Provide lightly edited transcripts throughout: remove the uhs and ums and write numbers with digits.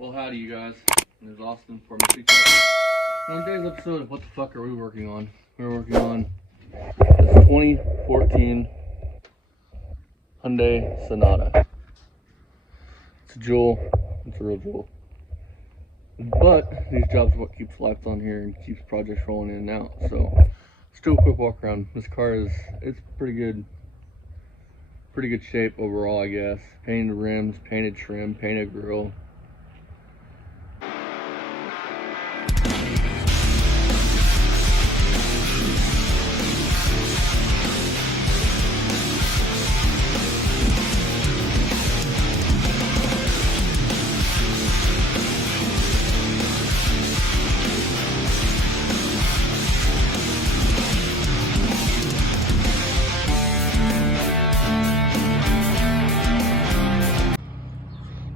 Well, howdy, you guys. This is Austin for Missy. On today's episode of What the Fuck Are We Working On? We're working on this 2014 Hyundai Senada. It's a jewel. It's a real jewel. But these jobs are what keeps lights on here and keeps projects rolling in and out. So let's do a quick walk around. This car it's pretty good shape overall, I guess. Painted rims, painted trim, painted grille.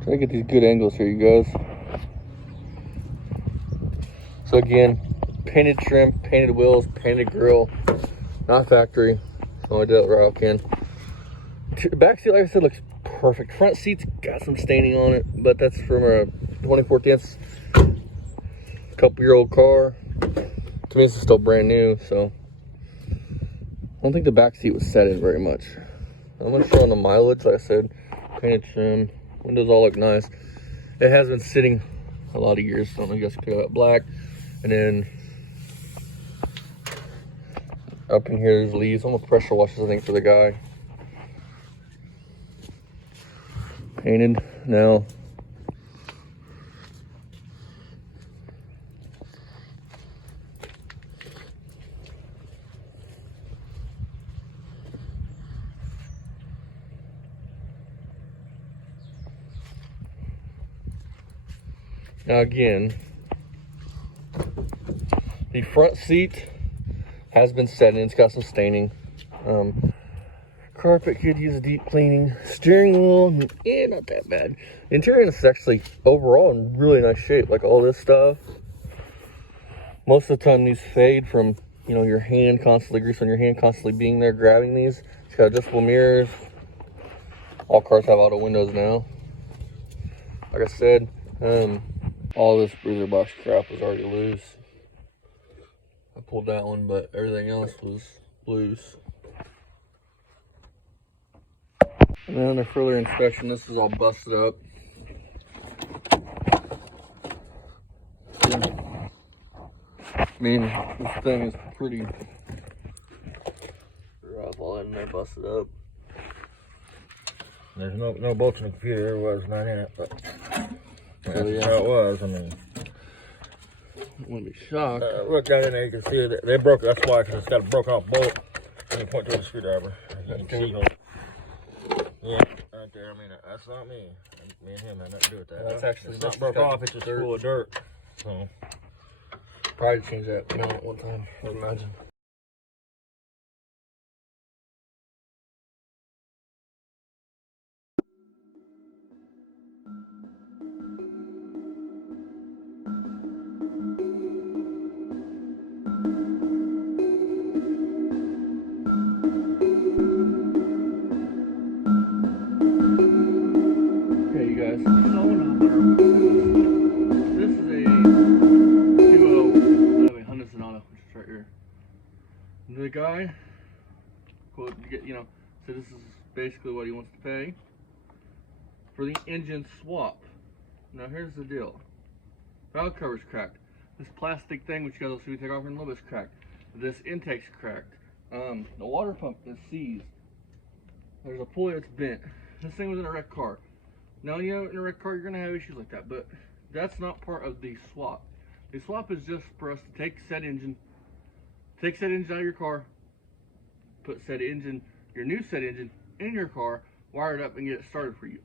Try to get these good angles here, you guys. So again, painted trim, painted wheels, painted grille, not factory. So I did it right can. The back seat, like I said, looks perfect. Front seat's got some staining on it, but that's from a 2014 couple-year-old car. To me, this is still brand new, so I don't think the back seat was set in very much. I'm not sure on the mileage. Like I said, painted trim. Windows all look nice. It has been sitting a lot of years, so I don't know if you guys can pick out black. And then up in here, there's leaves. Almost pressure washes, I think, for the guy. Painted now. Now again, the front seat has been set in. It's got some staining. Carpet could use a deep cleaning. Steering wheel, not that bad. The interior is actually overall in really nice shape. Like all this stuff. Most of the time these fade from, your hand constantly, grease on your hand constantly being there grabbing these. It's got adjustable mirrors. All cars have auto windows now. Like I said, all this bruiser box crap was already loose. I pulled that one, but everything else was loose. And then under further inspection, this is all busted up. I mean, this thing is pretty rough, all in there busted up. There's no bolts in the computer. There was not in it, but that's yeah. how it was. I mean, I wouldn't be shocked. Look down in there, you can see it. They broke it. That's why, because it's got a broken off bolt. And you point to the screwdriver. You can see it. Yeah, right there. I mean, that's not me. Me and him had nothing to do with that. That's actually it's not broke off. It's just full of dirt. So probably change that mount one time, I would imagine. Okay, you guys. This is a 2.0 out of a Hyundai Senada, which is right here. The guy, quote, so this is basically what he wants to pay for the engine swap. Now here's the deal. Valve cover's cracked. This plastic thing, which you guys will see me take off in a little bit, is cracked. This intake's cracked. The water pump is seized. There's a pulley that's bent. This thing was in a wrecked car. Now, in a wrecked car, you're going to have issues like that, but that's not part of the swap. The swap is just for us to take said engine out of your car, put said engine, your new said engine, in your car, wire it up, and get it started for you.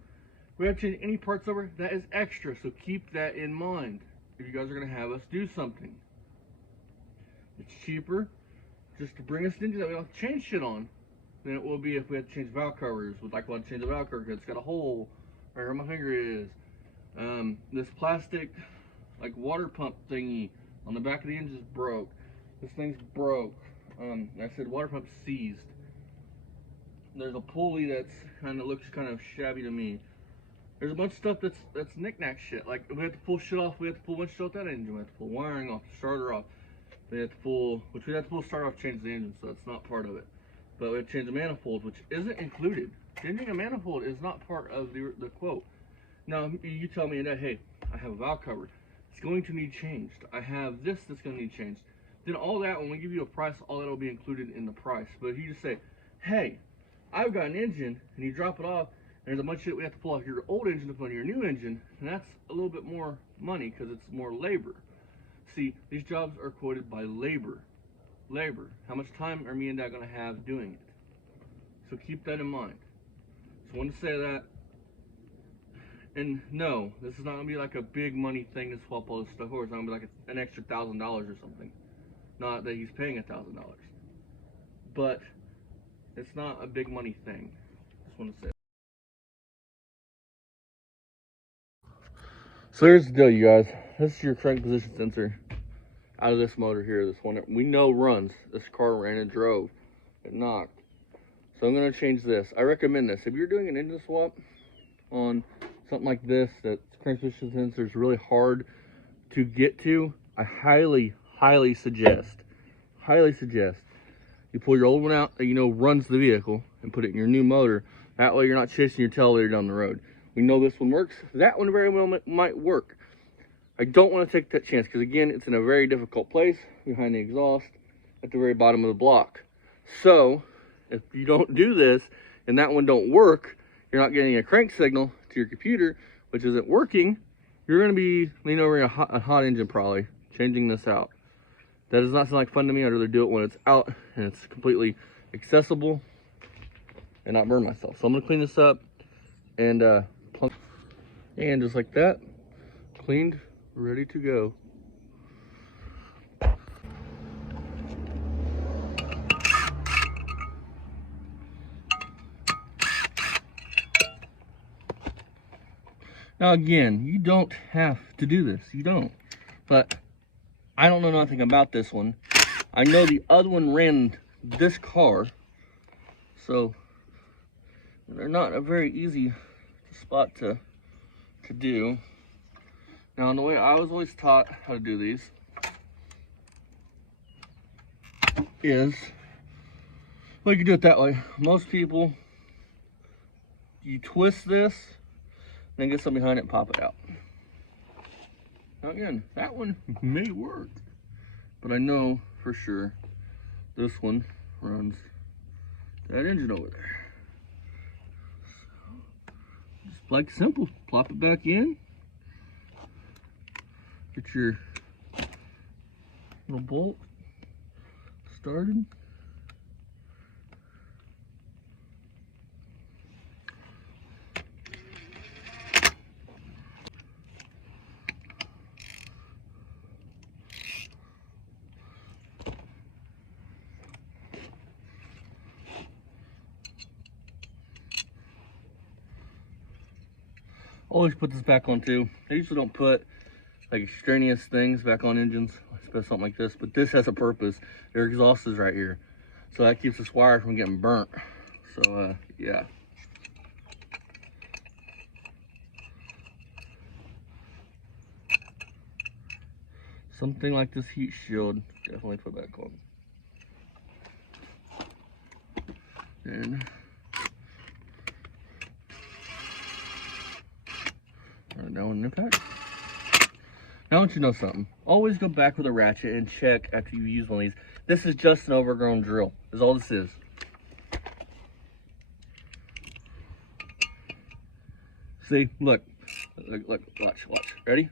If we have to change any parts over, that is extra, so keep that in mind if you guys are going to have us do something. It's cheaper just to bring us an engine that we don't have to change shit on than it will be if we had to change valve covers. We'd like to change the valve cover because it's got a hole right where my finger is. This plastic like water pump thingy on the back of the engine is broke. This thing's broke. I said water pump seized. There's a pulley that's looks kind of shabby to me. There's a bunch of stuff that's knick-knack shit. Like, we have to pull shit off. We have to pull a bunch of shit off that engine. We have to pull wiring off, the starter off. We have to pull, which we have to pull starter off, change the engine, so that's not part of it. But we have to change the manifold, which isn't included. Changing a manifold is not part of the quote. Now, you tell me that, hey, I have a valve cover. It's going to need changed. I have this that's going to need changed. Then all that, when we give you a price, all that will be included in the price. But if you just say, hey, I've got an engine, and you drop it off, and there's a bunch of shit we have to pull off your old engine to put on your new engine, and that's a little bit more money because it's more labor. See, these jobs are quoted by labor. Labor. How much time are me and Dad going to have doing it? So keep that in mind. Just wanted to say that. And no, this is not going to be like a big money thing to swap all this stuff over. It's not going to be like an extra $1,000 or something. Not that he's paying $1,000. But it's not a big money thing. Just want to say. So here's the deal, you guys. This is your crank position sensor out of this motor here. This one that we know runs. This car ran and drove. It knocked. So I'm going to change this. I recommend this. If you're doing an engine swap on something like this, that crank position sensor is really hard to get to, I highly suggest you pull your old one out that you know runs the vehicle and put it in your new motor. That way you're not chasing your tail later down the road. We know this one works. That one very well might work. I don't want to take that chance because, again, it's in a very difficult place behind the exhaust at the very bottom of the block. So if you don't do this and that one don't work, you're not getting a crank signal to your computer, which isn't working. You're going to be leaning over a hot engine probably, changing this out. That does not sound like fun to me. I'd rather do it when it's out and it's completely accessible and not burn myself. So I'm going to clean this up and plunk. And just like that, cleaned, ready to go. Now again, you don't have to do this. You don't. But I don't know nothing about this one. I know the other one ran this car. So they're not a very easy spot to do. Now, the way I was always taught how to do these is, well, you can do it that way. Most people, you twist this, then get something behind it and pop it out. Now again, that one may work, but I know for sure this one runs that engine over there. So, just like simple, plop it back in. Get your little bolt started. Always put this back on too. I usually don't put like extraneous things back on engines, especially something like this, but this has a purpose. Their exhaust is right here, so that keeps this wire from getting burnt. So yeah. Something like this heat shield, definitely put back on. And that one impact. Now I want you to know something. Always go back with a ratchet and check after you use one of these. This is just an overgrown drill, is all this is. See, look, watch. Ready?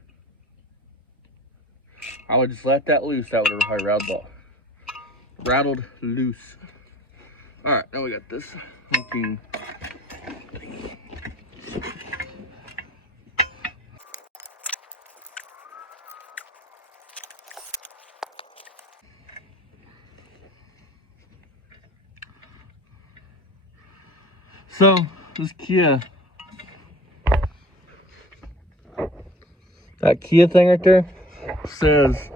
I would just let that loose. That would have probably rattled loose. All right, now we got this hunking. So this Kia, that Kia thing right there says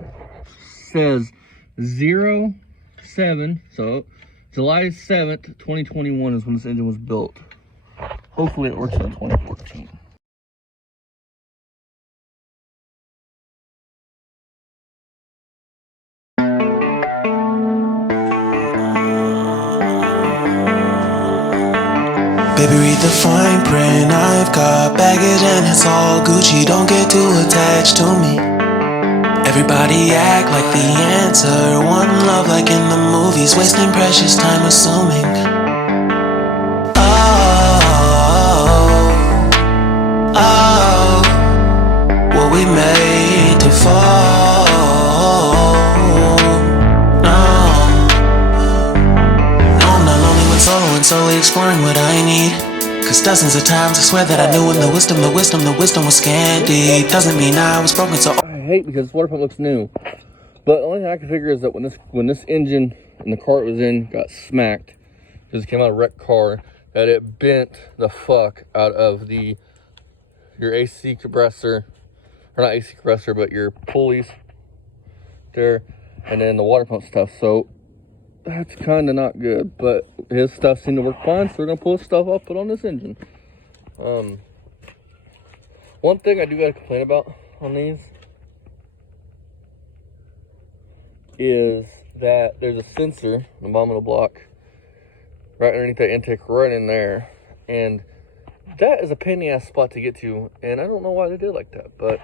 07, so July 7th, 2021 is when this engine was built. Hopefully it works in 2014. the fine print. I've got baggage and it's all Gucci. Don't get too attached to me. Everybody act like the answer. One love like in the movies. Wasting precious time assuming. Oh, were we made to fall? I'm not lonely when solo and solely exploring what I need. Cause dozens of times I swear that I knew when the wisdom was scanty. Doesn't mean I was broken, so I hate because this water pump looks new. But the only thing I can figure is that when this engine and the car it was in got smacked, because it came out of a wrecked car, that it bent the fuck out of your AC compressor, or not AC compressor, but your pulleys there, and then the water pump stuff. So that's kind of not good, but his stuff seemed to work fine, so we're gonna pull his stuff off, put on this engine. One thing I do gotta complain about on these is that there's a sensor in the bottom of the block right underneath that intake, right in there, and that is a pain in the ass spot to get to, and I don't know why they did it like that, but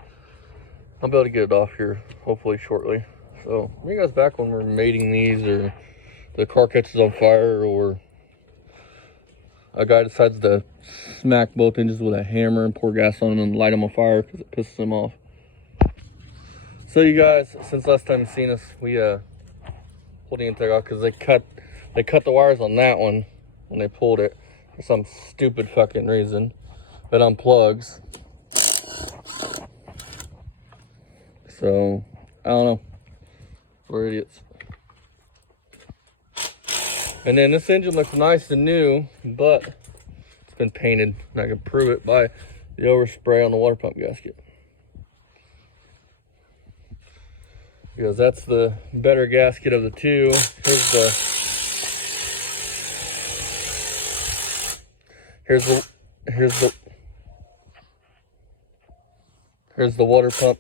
I'll be able to get it off here hopefully shortly. So bring you guys back when we're mating these, or the car catches on fire, or a guy decides to smack both engines with a hammer and pour gas on them and light them on fire because it pisses them off. So you guys, since last time you've seen us, we pulled the intake off because they cut the wires on that one when they pulled it for some stupid fucking reason. It unplugs. So I don't know. We're idiots. And then this engine looks nice and new, but it's been painted, and I can prove it by the overspray on the water pump gasket. Because that's the better gasket of the two. Here's the water pump.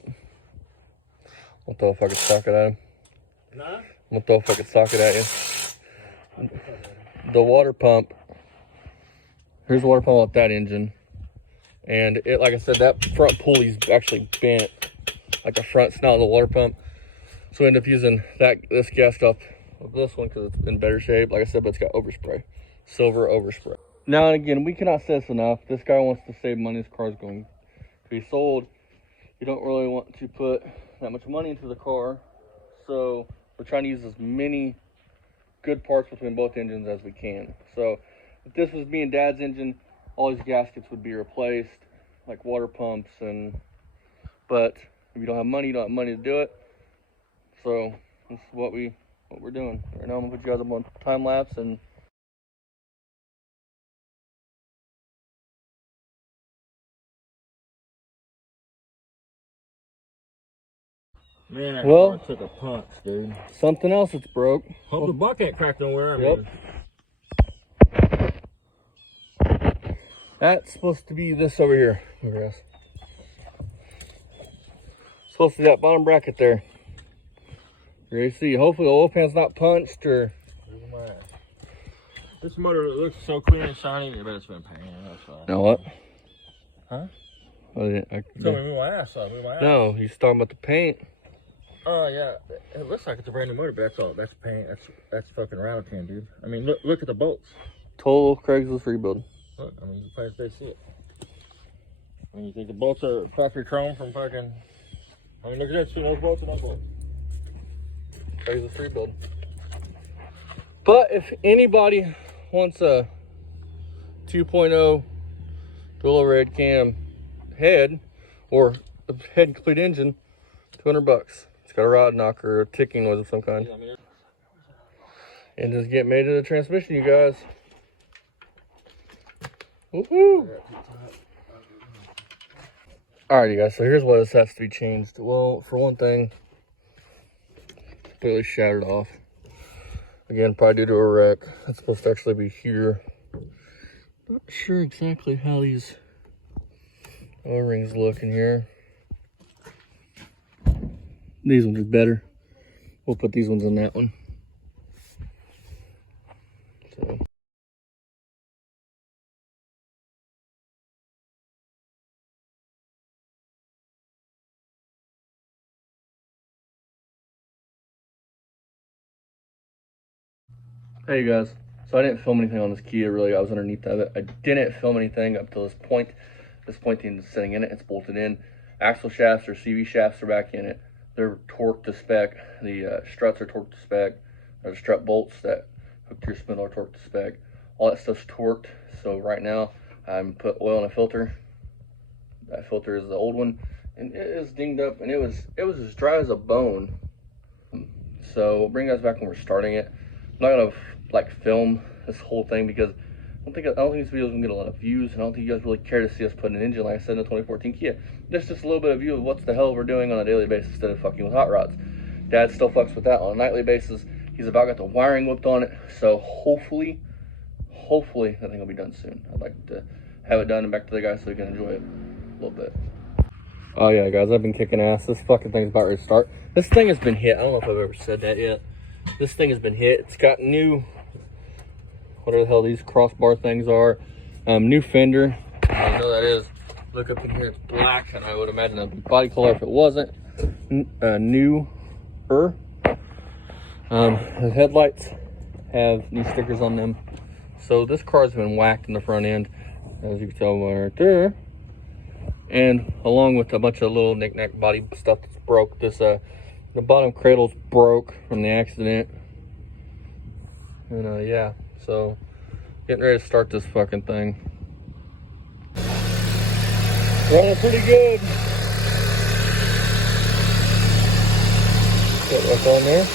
I'll throw a fucking socket at him. Nah? I'm gonna throw a fucking socket at you. The water pump. Here's the water pump with that engine. And it, like I said, that front pulley's actually bent, like the front snout of the water pump. So we end up using this gasket off of this one because it's in better shape. Like I said, but it's got overspray, silver overspray. Now and again, we cannot say this enough. This guy wants to save money. This car is going to be sold. You don't really want to put that much money into the car. So we're trying to use as many good parts between both engines as we can. So if this was me and Dad's engine, all these gaskets would be replaced, like water pumps, but if you don't have money, you don't have money to do it. So this is what we're doing. Right now I'm gonna put you guys up on time lapse and Man, that well, car took a punch, dude. Something else that's broke. Hope the buck ain't cracked nowhere. Yep. That's supposed to be this over here. Yes. Supposed to be that bottom bracket there. Your AC. Hopefully the oil pan's not punched or. This motor looks so clean and shiny. I bet it's been painted. Now what? Huh? Oh, yeah, Tell me, move my ass off. No, he's talking about the paint. Oh yeah, it looks like it's a brand new motor, but that's all. That's paint. That's fucking rattle can, dude. I mean, look at the bolts. Total Craigslist rebuild. Look, I mean, you can probably see it. I mean, you think the bolts are factory chrome from fucking? I mean, look at that. See those bolts and those bolts. Craigslist rebuild. But if anybody wants a 2.0 dual red cam head or a head complete engine, $200. It's got a rod knocker or a ticking noise of some kind. And just get made to the transmission, you guys. Woohoo! Alright, you guys, so here's why this has to be changed. Well, for one thing, completely shattered off. Again, probably due to a wreck. It's supposed to actually be here. Not sure exactly how these O-rings look in here. These ones are better. We'll put these ones in that one. So Hey guys, so I didn't film anything on this Kia really. I was underneath of it. I didn't film anything up to this point. This pointing is sitting in it. It's bolted in. Axle shafts or CV shafts are back in it. They're torqued to spec. The struts are torqued to spec. There's strut bolts that hook to your spindle are torqued to spec. All that stuff's torqued. So right now I'm put oil in a filter. That filter is the old one, and it is dinged up, and it was as dry as a bone. So we'll bring you guys back when we're starting it. I'm not gonna like film this whole thing because I don't think this video is gonna get a lot of views, and I don't think you guys really care to see us put an engine, like I said, in a 2014 Kia. Just a little bit of view of what's the hell we're doing on a daily basis instead of fucking with hot rods. Dad still fucks with that on a nightly basis. He's about got the wiring whipped on it, so hopefully that thing will be done soon. I'd like to have it done and back to the guys so we can enjoy it a little bit. Oh yeah, guys, I've been kicking ass. This fucking thing's about ready to start. This thing has been hit. I don't know if I've ever said that yet. This thing has been hit. It's got new, whatever the hell these crossbar things are. New fender. I know that is. Look up in here, it's black, and I would imagine that'd be body color if it wasn't. Newer. The headlights have new stickers on them. So this car's been whacked in the front end, as you can tell right there. And along with a bunch of little knick-knack body stuff that's broke. This the bottom cradle's broke from the accident. And yeah, so getting ready to start this fucking thing. Running pretty good. Put what's on there.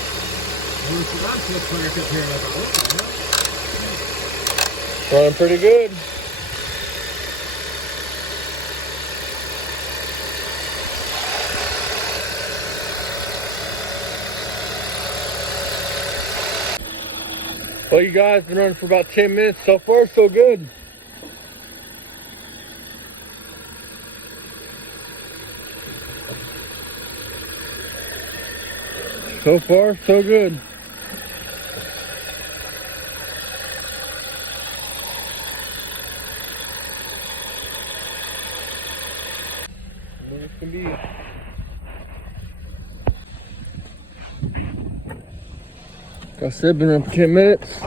Running pretty good. Well, you guys been running for about 10 minutes. So far, so good. So far, so good. It can be. Like I said, been running for 10 minutes.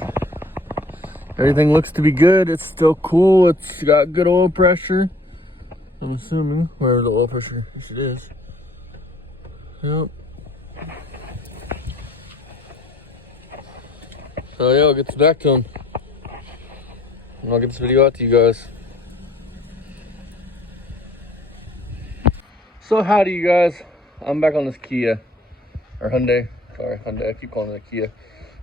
Everything looks to be good. It's still cool. It's got good oil pressure. I'm assuming. Where the oil pressure? Yes, it is. Yep. So yeah, I'll get this back to him. And I'll get this video out to you guys. So howdy you guys. I'm back on this Kia. Or Hyundai. Sorry, Hyundai. I keep calling it a Kia.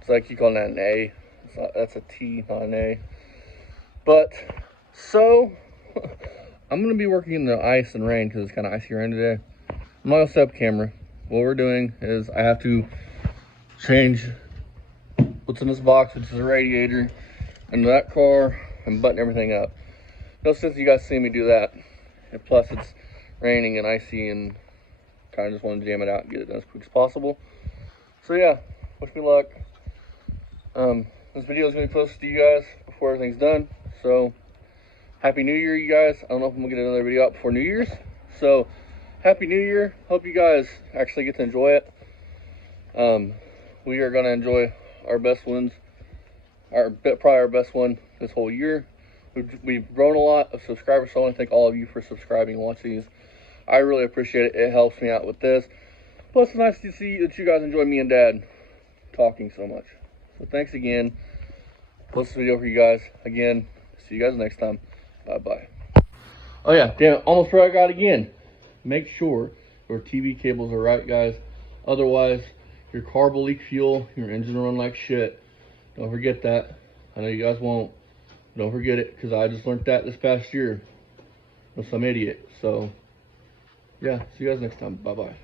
So I keep calling that an A. It's not, that's a T, not an A. But, so, I'm going to be working in the ice and rain because it's kind of icy rain today. I'm not going to set up camera. What we're doing is I have to change what's in this box, which is a radiator, into that car, and button everything up. No sense you guys see me do that. And plus, it's raining and icy, and kind of just want to jam it out and get it done as quick as possible. So yeah, wish me luck. This video is going to be posted to you guys before everything's done. So, Happy New Year, you guys. I don't know if I'm going to get another video out before New Year's. So, Happy New Year. Hope you guys actually get to enjoy it. We are going to enjoy our best ones. Probably our best one this whole year. We've grown a lot of subscribers, so I want to thank all of you for subscribing and watching these. I really appreciate it. It helps me out with this. Plus, it's nice to see that you guys enjoy me and Dad talking so much. So thanks again. Post this video for you guys. Again, see you guys next time. Bye-bye. Oh yeah, damn it. Almost forgot again. Make sure your TV cables are right, guys. Otherwise, your car will leak fuel. Your engine will run like shit. Don't forget that. I know you guys won't. Don't forget it, because I just learned that this past year with some idiot. So, yeah. See you guys next time. Bye-bye.